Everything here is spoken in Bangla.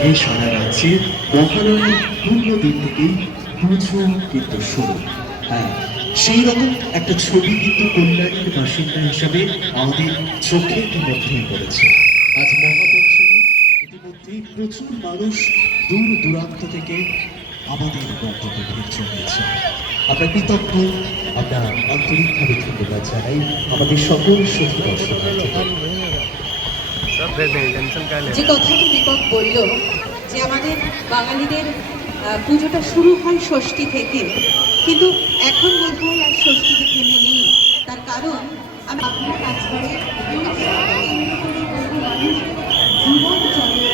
আগে সারা রাজ্যে মহালয়ের পূর্ণ দিন থেকেই পুজো কিন্তু শুরু। হ্যাঁ, সেই রকম একটা ছবি কিন্তু কল্যাণীর বাসিন্দা হিসাবে আমাদের চোখের মধ্যেই পড়েছে। আজ মহাপঞ্চমী, ইতিমধ্যেই প্রচুর মানুষ দূর দূরান্ত থেকে আমাদের গন্তব্যে ভিড় জমিয়েছে। আমরা কৃতজ্ঞ, আমরা আন্তরিকভাবে ধন্যবাদ জানাই আমাদের সকল সুধী দর্শনার্থীদের। যে কথাটি দীপক বলল যে আমাদের বাঙালিদের পুজোটা শুরু হয় ষষ্ঠী থেকে, কিন্তু এখন বোধ হয় আর ষষ্ঠীতে থেমে নেই। তার কারণ আমি আপনার কাজ করে জীবন চলে